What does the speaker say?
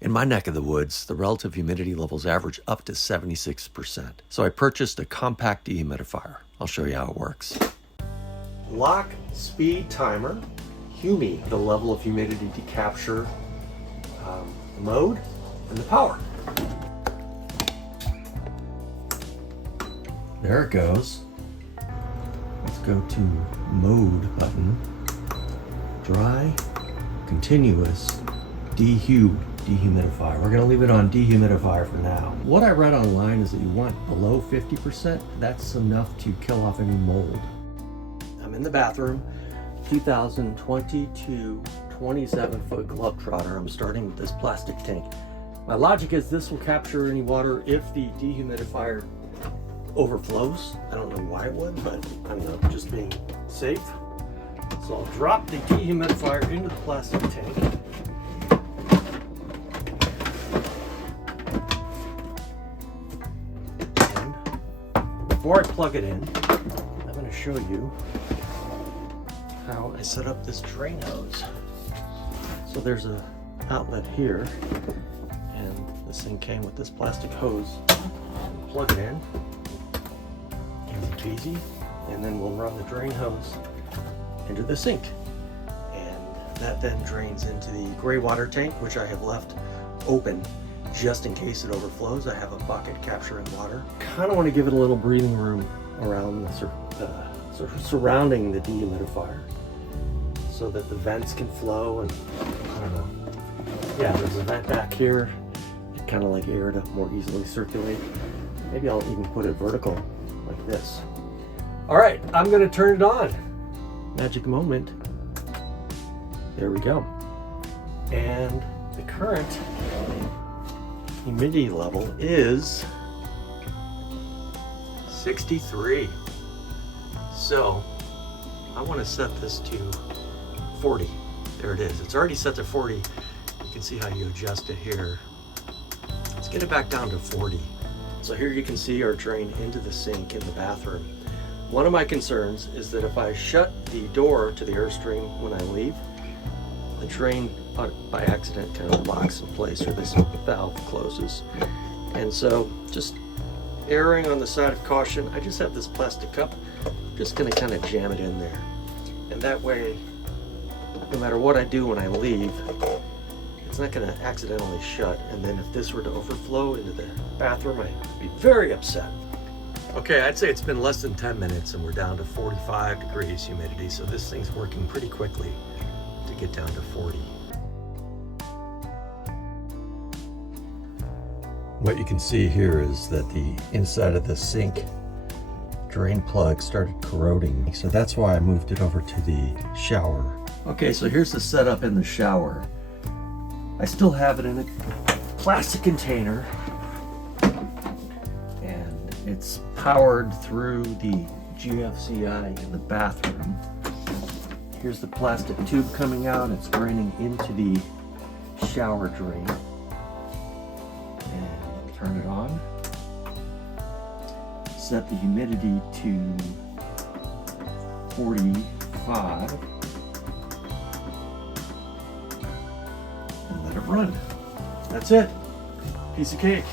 In my neck of the woods, the relative humidity levels average up to 76%. So I purchased a compact dehumidifier. I'll show you how it works. Lock speed timer, Humi, the level of humidity to capture, the mode, and the power. There it goes. Let's go to mode button. Dry, continuous, dehumidifier. We're going to leave it on dehumidifier for now. What I read online is that you want below 50%. That's enough to kill off any mold. I'm in the bathroom, 2022 27-foot Globetrotter. I'm starting with this plastic tank. My logic is this will capture any water if the dehumidifier overflows. I don't know why it would, but I'm just being safe. So I'll drop the dehumidifier into the plastic tank. And before I plug it in, I'm going to show you how I set up this drain hose. So there's an outlet here, and this thing came with this plastic hose. Plug it in, easy peasy, and then we'll run the drain hose into the sink. And that then drains into the gray water tank, which I have left open just in case it overflows. I have a bucket capturing water. Kind of want to give it a little breathing room around the surrounding the dehumidifier, so that the vents can flow. And I don't know, yeah, there's a vent back here. It kind of like air to more easily circulate. Maybe I'll even put it vertical like this. All right, I'm gonna turn it on. Magic moment. There we go. And the current humidity level is 63. So I want to set this to 40. There it is. It's already set to 40. You can see how you adjust it here. Let's get it back down to 40. So here you can see our drain into the sink in the bathroom. One of my concerns is that if I shut the door to the Airstream when I leave, the drain by accident kind of locks in place, or this valve closes. And so, just erring on the side of caution, I just have this plastic cup. I'm just going to kind of jam it in there. And that way, no matter what I do when I leave, it's not going to accidentally shut. And then if this were to overflow into the bathroom, I'd be very upset. Okay, I'd say it's been less than 10 minutes and we're down to 45 degrees humidity. So this thing's working pretty quickly to get down to 40. What you can see here is that the inside of the sink drain plug started corroding. So that's why I moved it over to the shower. Okay, so here's the setup in the shower. I still have it in a plastic container, and it's powered through the GFCI in the bathroom. Here's the plastic tube coming out. It's draining into the shower drain. And turn it on. Set the humidity to 45. And let it run. That's it. Piece of cake.